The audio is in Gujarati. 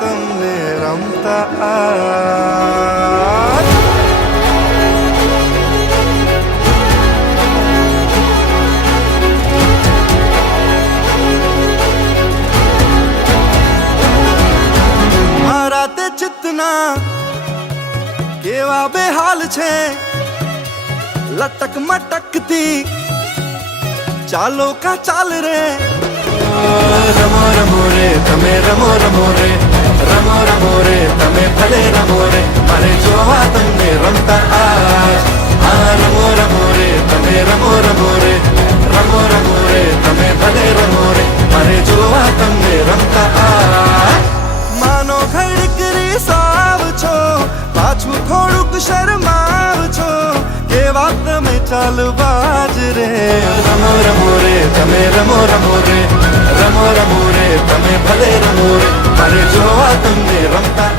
તમને રમતા આજ. મારા તે ચિત્તના કેવા બેહાલ છે, લટક મટકતી ચાલો કા ચાલ રે. રમો રમો રે તમે રમો રમો રે, રમો રમો રે તમે ભલે રમો રે, મારે જોવા તમને રમતા આજ. હા રમો રમો રે તમે રમો રમો રે, રમો રમો રે તમે ભલે રમો રે, મારે જોવા તમને રમતા આજ. માનો ઘડીકરી સાવ છો, પાછું થોડુંક શરમાવ છો, કેવા તમે ચાલબાજ રે. રમો રમો રે તમે રમો રમો રે, રમો રમો રે તમે ભલે રમો રે, મારે જોવા તમને રમતા